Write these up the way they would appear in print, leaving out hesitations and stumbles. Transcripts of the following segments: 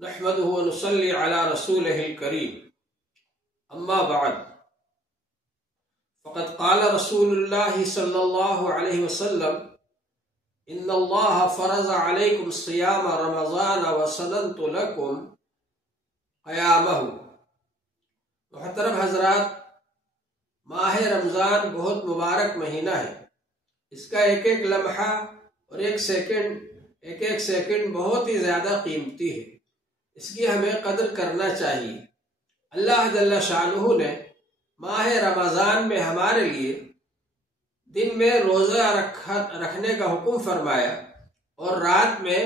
نحمده ونصلي على رسوله الكريم اما بعد فقد قال رسول الله صلى الله عليه وسلم ان الله فرض عليكم صيام رمضان وسننت لكم قيامه۔ محترم حضرات، ماہ رمضان بہت مبارک مہینہ ہے۔ اس کا ایک ایک لمحہ اور ایک سیکنڈ بہت ہی زیادہ قیمتی ہے، اس کی ہمیں قدر کرنا چاہیے۔ اللہ جل شانہ نے ماہ رمضان میں ہمارے لیے دن میں روزہ رکھنے کا حکم فرمایا اور رات میں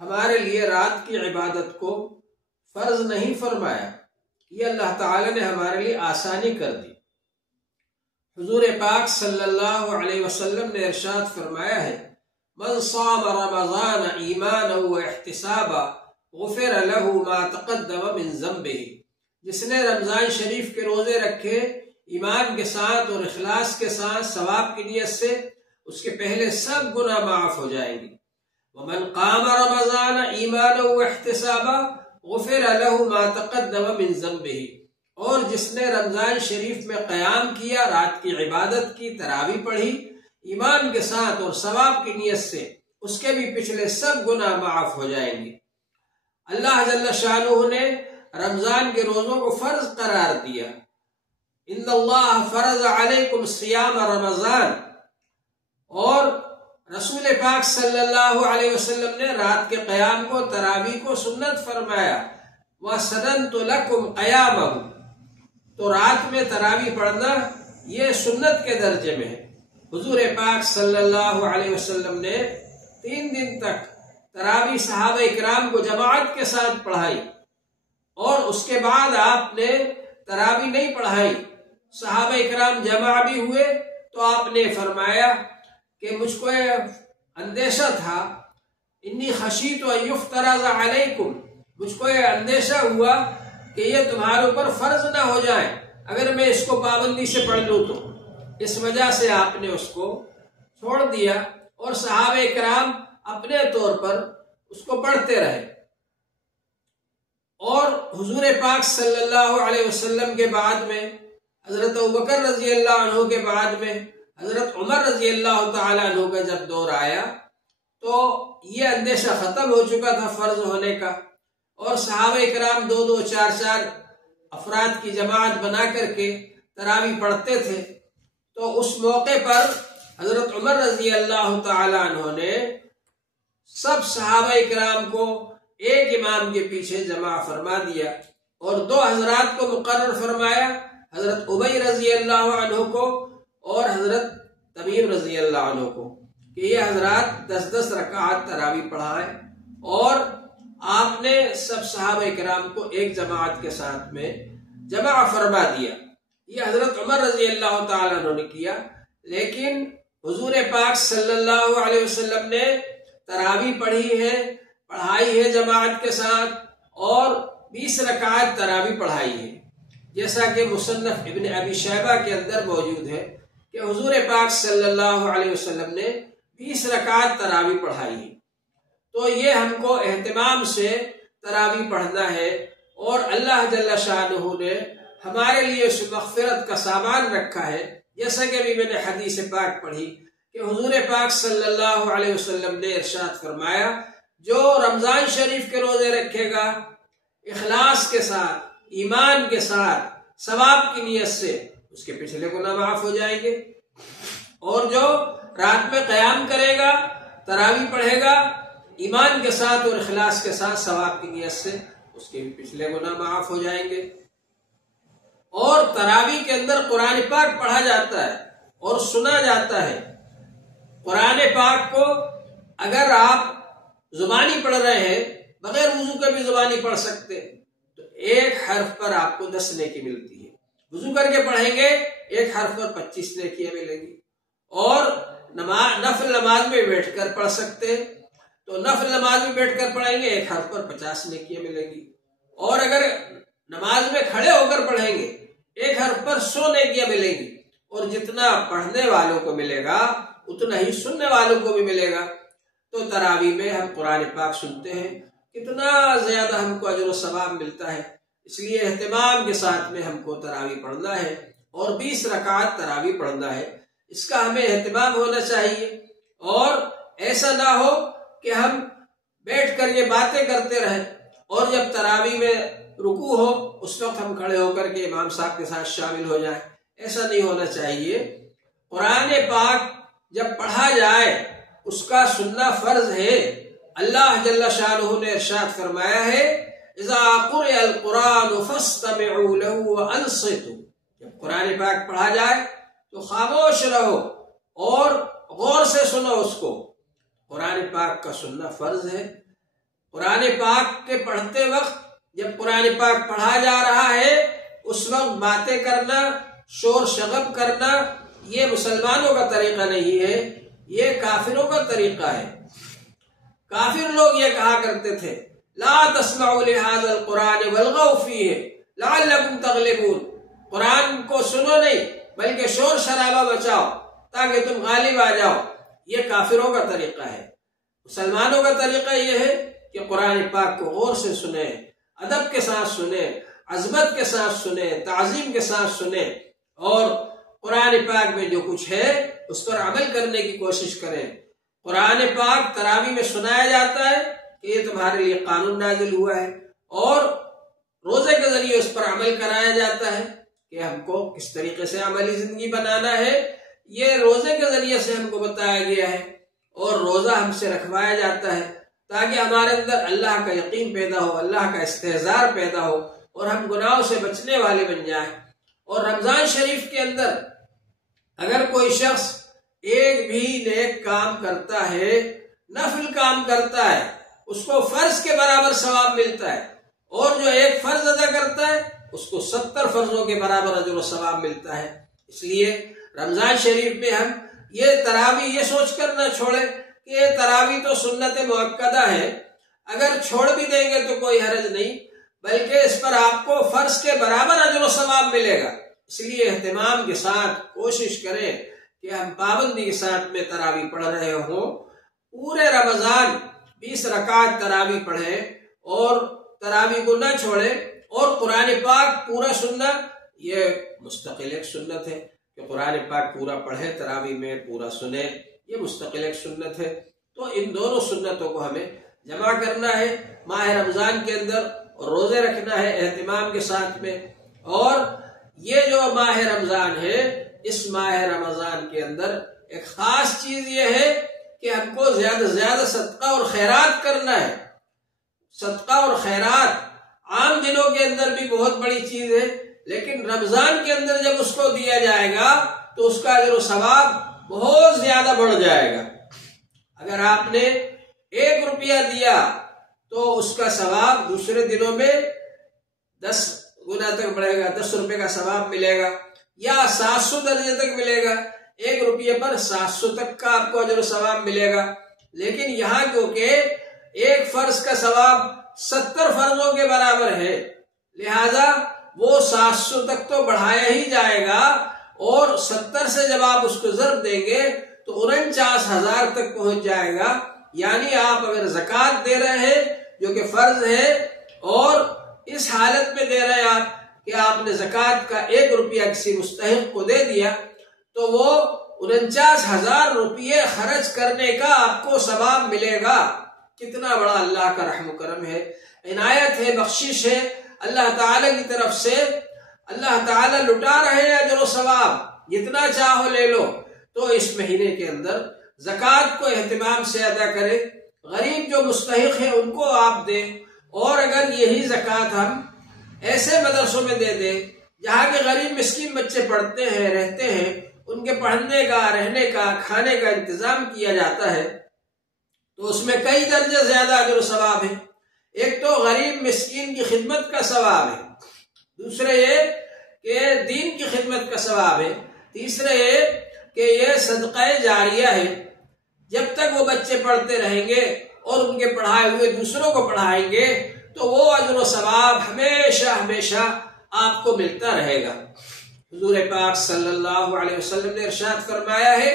ہمارے لیے رات کی عبادت کو فرض نہیں فرمایا۔ یہ اللہ تعالی نے ہمارے لیے آسانی کر دی۔ حضور پاک صلی اللہ علیہ وسلم نے ارشاد فرمایا ہے، من صام رمضان ایمانا و احتسابا غفر له ما تقدم من ذنبه۔ جس نے رمضان شریف کے روزے رکھے ایمان کے ساتھ اور اخلاص کے ساتھ ثواب کی نیت سے، اس کے پہلے سب گناہ معاف ہو جائیں گے۔ ومن قام رمضان ایمانا و احتسابا غفر له ما تقدم من ذنبه۔ اور جس نے رمضان شریف میں قیام کیا، رات کی عبادت کی، تراویح پڑھی ایمان کے ساتھ اور ثواب کی نیت سے، اس کے بھی پچھلے سب گناہ معاف ہو جائیں گے۔ اللہ جل شانہ نے رمضان کے روزوں کو فرض قرار دیا۔ ان اللہ فرض علیکم صیام رمضان، اور رسول پاک صلی اللہ علیہ وسلم نے رات کے قیام کو، تراویح کو سنت فرمایا۔ وَسَنَنْتُ لَكُمْ قَيَامَهُ، تو رات میں تراویح پڑھنا یہ سنت کے درجے میں ہے۔ حضور پاک صلی اللہ علیہ وسلم نے 3 دن تک تراویح صحابہ اکرام کو جماعت کے ساتھ پڑھائی، اور اس کے بعد آپ نے تراویح نہیں پڑھائی۔ صحابہ اکرام جمع بھی ہوئے تو آپ نے فرمایا کہ مجھ کو اندیشہ تھا، انی خشیت ان یفترض علیکم، مجھ کو یہ اندیشہ ہوا کہ یہ تمہارے اوپر فرض نہ ہو جائے اگر میں اس کو پابندی سے پڑھ لوں تو۔ اس وجہ سے آپ نے اس کو چھوڑ دیا اور صحابہ اکرام اپنے طور پر اس کو پڑھتے رہے۔ اور حضور پاک صلی اللہ علیہ وسلم کے بعد میں حضرت ابوبکر رضی اللہ عنہ کے بعد میں حضرت عمر رضی اللہ تعالی عنہ کا جب دور آیا تو یہ اندیشہ ختم ہو چکا تھا فرض ہونے کا، اور صحابہ اکرام 2 4 افراد کی جماعت بنا کر کے تراویح پڑھتے تھے۔ تو اس موقع پر حضرت عمر رضی اللہ تعالی عنہ نے سب صحابہ اکرام کو ایک امام کے پیچھے جمع فرما دیا، اور 2 حضرات کو مقرر فرمایا، حضرت ابی رضی اللہ عنہ کو اور حضرت تمیم رضی اللہ عنہ کو، کہ یہ حضرات 10 رکعات تراویح پڑھائیں، اور آپ نے سب صحابہ اکرام کو ایک جماعت کے ساتھ میں جمع فرما دیا۔ یہ حضرت عمر رضی اللہ تعالیٰ عنہ نے کیا، لیکن حضور پاک صلی اللہ علیہ وسلم نے تراویح پڑھائی ہے جماعت کے ساتھ، اور 20 رکعات تراویح پڑھائی ہے، جیسا کہ مصنف ابن ابی شیبہ کے اندر موجود ہے کہ حضور پاک صلی اللہ علیہ وسلم نے 20 رکعات تراویح پڑھائی ہے۔ تو یہ ہم کو اہتمام سے تراویح پڑھنا ہے، اور اللہ جل شانہ نے ہمارے لیے اس مغفرت کا سامان رکھا ہے، جیسا کہ ابھی میں نے حدیث پاک پڑھی کہ حضور پاک صلی اللہ علیہ وسلم نے ارشاد فرمایا، جو رمضان شریف کے روزے رکھے گا اخلاص کے ساتھ، ایمان کے ساتھ، ثواب کی نیت سے، اس کے پچھلے گناہ معاف ہو جائیں گے۔ اور جو رات میں قیام کرے گا، تراویح پڑھے گا ایمان کے ساتھ اور اخلاص کے ساتھ، ثواب کی نیت سے، اس کے بھی پچھلے گناہ معاف ہو جائیں گے۔ اور تراویح کے اندر قرآن پاک پڑھا جاتا ہے اور سنا جاتا ہے۔ قرآن پاک کو اگر آپ زبانی پڑھ رہے ہیں، بغیر وضو کے بھی زبانی پڑھ سکتے، تو ایک حرف پر آپ کو 10 نیکی ملتی ہے۔ وضو کر کے پڑھیں گے ایک حرف پر 25 نیکیاں ملیں گی۔ اور نفل نماز میں بیٹھ کر پڑھ سکتے، تو نفل نماز میں بیٹھ کر پڑھیں گے ایک حرف پر 50 نیکیاں ملیں گی۔ اور اگر نماز میں کھڑے ہو کر پڑھیں گے ایک حرف پر 100 نیکیاں ملیں گی، اور جتنا پڑھنے والوں کو ملے گا اتنا ہی سننے والوں کو بھی ملے گا۔ تو تراویح میں ہم قرآن پاک سنتے ہیں، کتنا زیادہ ہم کو اجر و ثواب ملتا ہے۔ اس لیے اہتمام کے ساتھ میں ہم کو تراویح پڑھنا ہے اور 20 رکعت تراویح پڑھنا ہے، اس کا ہمیں اہتمام ہونا چاہیے۔ اور ایسا نہ ہو کہ ہم بیٹھ کر یہ باتیں کرتے رہیں اور جب تراویح میں رکوع ہو اس وقت ہم کھڑے ہو کر کے امام صاحب کے ساتھ شامل ہو جائیں، ایسا نہیں ہونا چاہیے۔ قرآن پاک جب پڑھا جائے اس کا سننا فرض ہے۔ اللہ جل شانہ نے ارشاد فرمایا ہے اذا قرئ القرآن فاستمعوا له وانصتوا، جب قرآن پاک پڑھا جائے تو خاموش رہو اور غور سے سنو اس کو۔ قرآن پاک کا سننا فرض ہے۔ قرآن پاک کے پڑھتے وقت جب قرآن پاک پڑھا جا رہا ہے اس وقت باتیں کرنا، شور شغب کرنا، یہ مسلمانوں کا طریقہ نہیں ہے، یہ کافروں کا طریقہ ہے۔ کافر لوگ یہ کہا کرتے تھے لا تسمعوا لهذا القرآن والغوا فيه لعلكم تغلبون، قرآن کو سنو نہیں بلکہ شور شرابہ بچاؤ تاکہ تم غالب آ جاؤ۔ یہ کافروں کا طریقہ ہے۔ مسلمانوں کا طریقہ یہ ہے کہ قرآن پاک کو غور سے سنیں، ادب کے ساتھ سنیں، عظمت کے ساتھ سنیں، تعظیم کے ساتھ سنیں، اور قرآن پاک میں جو کچھ ہے اس پر عمل کرنے کی کوشش کریں۔ قرآن پاک تراویح میں سنایا جاتا ہے کہ یہ تمہارے لیے قانون نازل ہوا ہے، اور روزے کے ذریعے اس پر عمل کرایا جاتا ہے کہ ہم کو کس طریقے سے عملی زندگی بنانا ہے، یہ روزے کے ذریعے سے ہم کو بتایا گیا ہے، اور روزہ ہم سے رکھوایا جاتا ہے تاکہ ہمارے اندر اللہ کا یقین پیدا ہو، اللہ کا استحضار پیدا ہو، اور ہم گناہوں سے بچنے والے بن جائیں۔ اور رمضان شریف کے اندر اگر کوئی شخص ایک بھی نیک کام کرتا ہے، نفل کام کرتا ہے، اس کو فرض کے برابر ثواب ملتا ہے، اور جو ایک فرض ادا کرتا ہے اس کو 70 فرضوں کے برابر اجر و ثواب ملتا ہے۔ اس لیے رمضان شریف میں ہم یہ تراویح یہ سوچ کر نہ چھوڑیں کہ یہ تراویح تو سنت مؤکدہ ہے، اگر چھوڑ بھی دیں گے تو کوئی حرج نہیں، بلکہ اس پر آپ کو فرض کے برابر اجر و ثواب ملے گا۔ اس لیے اہتمام کے ساتھ کوشش کریں کہ ہم پابندی کے ساتھ میں تراویح پڑھ رہے ہوں، پورے رمضان 20 رکعت تراویح پڑھیں اور تراویح کو نہ چھوڑیں، اور قرآن پاک پورا سننا یہ مستقل ایک سنت ہے کہ قرآن پاک پورا پڑھیں، تراویح میں پورا سنیں، یہ مستقل ایک سنت ہے۔ تو ان دونوں سنتوں کو ہمیں جمع کرنا ہے ماہ رمضان کے اندر، اور روزے رکھنا ہے اہتمام کے ساتھ میں۔ اور یہ جو ماہ رمضان ہے، اس ماہ رمضان کے اندر ایک خاص چیز یہ ہے کہ ہم کو زیادہ سے زیادہ صدقہ اور خیرات کرنا ہے۔ صدقہ اور خیرات عام دنوں کے اندر بھی بہت بڑی چیز ہے، لیکن رمضان کے اندر جب اس کو دیا جائے گا تو اس کا اجر و ثواب بہت زیادہ بڑھ جائے گا۔ اگر آپ نے 1 روپیہ دیا تو اس کا ثواب دوسرے دنوں میں 10 گنا تک بڑھے گا، 10 روپے کا ثواب ملے گا، یا 700 درجے تک ملے گا، 1 روپیے پر 700 تک کا آپ کو اجر و ثواب ملے گا۔ لیکن یہاں کیونکہ ایک فرض کا ثواب 70 فرضوں کے برابر ہے، لہذا وہ 700 تک تو بڑھایا ہی جائے گا، اور 70 سے جب آپ اس کو ضرب دیں گے تو 49,000 تک پہنچ جائے گا۔ یعنی آپ اگر زکوٰۃ دے رہے ہیں جو کہ فرض ہے، اور اس حالت میں دے رہے ہیں آپ کہ آپ نے زکوٰۃ کا 1 روپیہ کسی مستحق کو دے دیا، تو وہ 49,000 روپیے خرچ کرنے کا آپ کو ثواب ملے گا۔ کتنا بڑا اللہ کا رحم و کرم ہے، عنایت ہے، بخشش ہے اللہ تعالی کی طرف سے۔ اللہ تعالی لٹا رہے ہیں اجر و ثواب، جتنا چاہو لے لو۔ تو اس مہینے کے اندر زکوٰۃ کو اہتمام سے ادا کریں، غریب جو مستحق ہیں ان کو آپ دیں، اور اگر یہی زکوٰۃ ہم ایسے مدرسوں میں دے دیں جہاں کے غریب مسکین بچے پڑھتے ہیں، رہتے ہیں، ان کے پڑھنے کا، رہنے کا، کھانے کا انتظام کیا جاتا ہے، تو اس میں کئی درجے زیادہ اجر و ثواب ہے۔ ایک تو غریب مسکین کی خدمت کا ثواب ہے، دوسرے یہ کہ دین کی خدمت کا ثواب ہے، تیسرے یہ کہ یہ صدقہ جاریہ ہے۔ جب تک وہ بچے پڑھتے رہیں گے اور ان کے پڑھائے ہوئے دوسروں کو پڑھائیں گے تو وہ اجر و ثواب ہمیشہ ہمیشہ آپ کو ملتا رہے گا۔ حضور پاک صلی اللہ علیہ وسلم نے ارشاد فرمایا ہے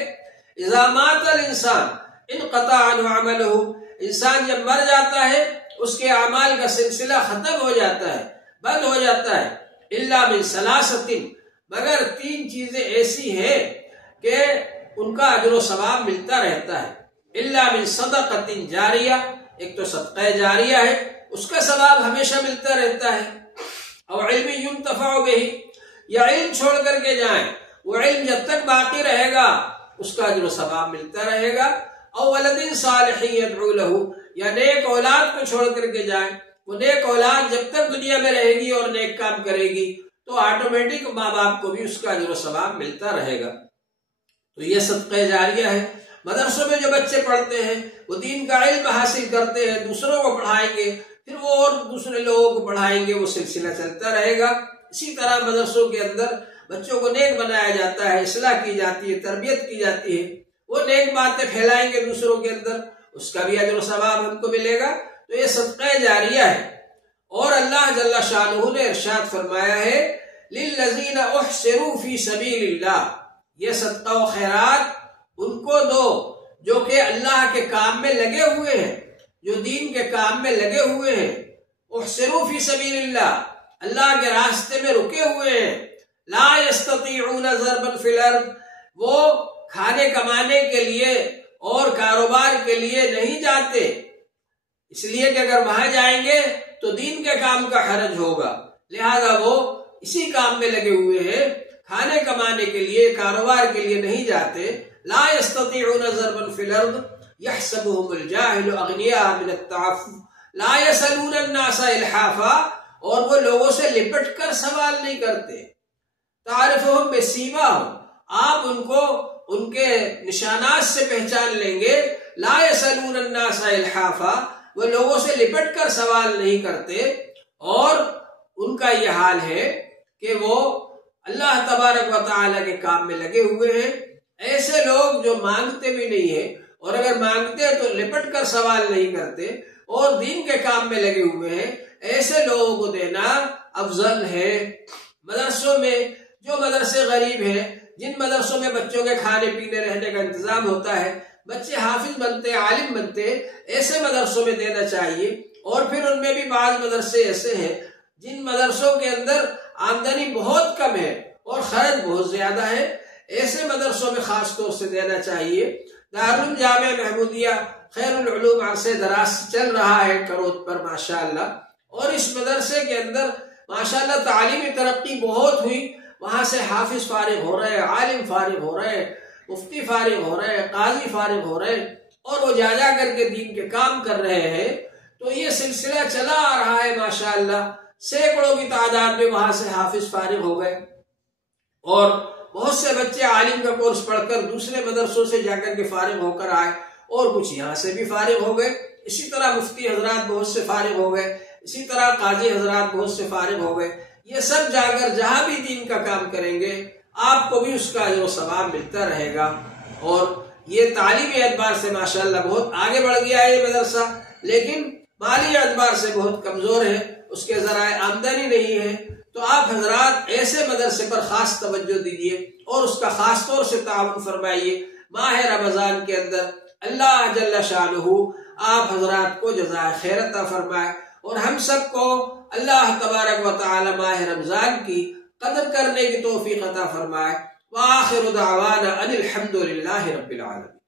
اذا مات الانسان انقطع عنہ عملہ، انسان جب مر جاتا ہے اس کے اعمال کا سلسلہ ختم ہو جاتا ہے، بند ہو جاتا ہے۔ الا من ثلاثۃ، مگر 3 چیزیں ایسی ہیں کہ ان کا اجر و ثواب ملتا رہتا ہے۔ الا من صدقۃ جاریہ، ایک تو صدقہ جاریہ ہے، اس کا ثواب ہمیشہ ملتا رہتا ہے۔ اور علم ينتفع به، یا علم چھوڑ کر کے جائیں، وہ علم جب تک باقی رہے گا اس کا اجر و ثواب ملتا رہے گا۔ او ولد صالح يدعو له، یا نیک اولاد کو چھوڑ کر کے جائیں، وہ نیک اولاد جب تک دنیا میں رہے گی اور نیک کام کرے گی تو آٹومیٹک ماں باپ کو بھی اس کا اجر و ثواب ملتا رہے گا۔ تو یہ صدقہ جاریہ ہے۔ مدرسوں میں جو بچے پڑھتے ہیں وہ دین کا علم حاصل کرتے ہیں، دوسروں کو پڑھائیں گے، پھر وہ اور دوسرے لوگوں کو پڑھائیں گے، وہ سلسلہ چلتا رہے گا۔ اسی طرح مدرسوں کے اندر بچوں کو نیک بنایا جاتا ہے، اصلاح کی جاتی ہے، تربیت کی جاتی ہے، وہ نیک باتیں پھیلائیں گے دوسروں کے اندر، اس کا بھی اجر و ثواب ہم کو ملے گا۔ تو یہ صدقہ جاریہ ہے۔ اور اللہ جل شانہ نے ارشاد فرمایا ہے للذین احسنوا فی سبیل اللہ، یہ صدقہ و خیرات ان کو دو جو کہ اللہ کے کام میں لگے ہوئے ہیں، جو دین کے کام میں لگے ہوئے ہیں۔ احسنوا فی سبیل اللہ، اللہ کے راستے میں رکے ہوئے ہیں۔ لا یستطیعون ضربا فی الارض، وہ کھانے کمانے کے لیے اور کاروبار کے لیے نہیں جاتے، اس لیے کہ اگر وہاں جائیں گے تو دین کے کام کا حرج ہوگا، لہذا وہ اسی کام میں لگے ہوئے ہیں، کھانے کمانے کے لیے کاروبار کے لیے نہیں جاتے۔ لا یستطیعون ضربا فی الارض یحسبهم الجاہل اغنیاء من التعفف لا یسألون الناس الحافا، اور وہ لوگوں سے لپٹ کر سوال نہیں کرتے۔ تعرفهم بسیماہم، آپ ان کو ان کے نشانات سے پہچان لیں گے۔ لا یسألون الناس الحافا، وہ لوگوں سے لپٹ کر سوال نہیں کرتے، اور ان کا یہ حال ہے کہ وہ اللہ تبارک و تعالیٰ کے کام میں لگے ہوئے ہیں۔ ایسے لوگ جو مانگتے بھی نہیں ہیں، اور اگر مانگتے ہیں تو لپٹ کر سوال نہیں کرتے اور دین کے کام میں لگے ہوئے ہیں، ایسے لوگوں کو دینا افضل ہے۔ مدرسوں میں جو مدرسے غریب ہیں، جن مدرسوں میں بچوں کے کھانے پینے رہنے کا انتظام ہوتا ہے، بچے حافظ بنتے، عالم بنتے، ایسے مدرسوں میں دینا چاہیے۔ اور پھر ان میں بھی بعض مدرسے ایسے ہیں جن مدرسوں کے اندر آمدنی بہت کم ہے اور خرچ بہت زیادہ ہے، ایسے مدرسوں میں خاص طور سے دینا چاہیے۔ دارالعلوم جامعہ محمودیہ خیر العلوم عرصے دراز سے چل رہا ہے کروت پر ماشاءاللہ، اور اس مدرسے کے اندر ماشاءاللہ تعلیمی ترقی بہت ہوئی۔ وہاں سے حافظ فارغ ہو رہے ہیں، عالم فارغ ہو رہے ہیں، مفتی فارغ ہو رہے ہیں، قاضی فارغ ہو رہے ہیں، اور وہ جا جا کر کے دین کے کام کر رہے ہیں۔ تو یہ سلسلہ چلا آ رہا ہے ماشاءاللہ، سینکڑوں کی تعداد میں وہاں سے حافظ فارغ ہو گئے، اور بہت سے بچے عالم کا کورس پڑھ کر دوسرے مدرسوں سے جا کر کے فارغ ہو کر آئے، اور کچھ یہاں سے بھی فارغ ہو گئے۔ اسی طرح مفتی حضرات بہت سے فارغ ہو گئے، اسی طرح قاضی حضرات بہت سے فارغ ہو گئے۔ یہ سب جا کر جہاں بھی دین کا کام کریں گے آپ کو بھی اس کا اجر و ثواب ملتا رہے گا۔ اور یہ تعلیمی اعتبار سے ماشاءاللہ بہت آگے بڑھ گیا ہے یہ مدرسہ، لیکن مالی اعتبار سے بہت کمزور ہے، اس کے ذرائع آمدنی نہیں ہے۔ تو آپ حضرات ایسے مدرسے پر خاص توجہ دیجیے اور اس کا خاص طور سے تعاون فرمائیے۔ ماہ رمضان کے اندر اللہ جل شانہ آپ حضرات کو جزائے خیر عطا فرمائے، اور ہم سب کو اللہ تبارک و تعالی ماہ رمضان کی قدر کرنے کی توفیق عطا فرمائے۔ وآخر دعوانا ان الحمد للہ رب العالمین۔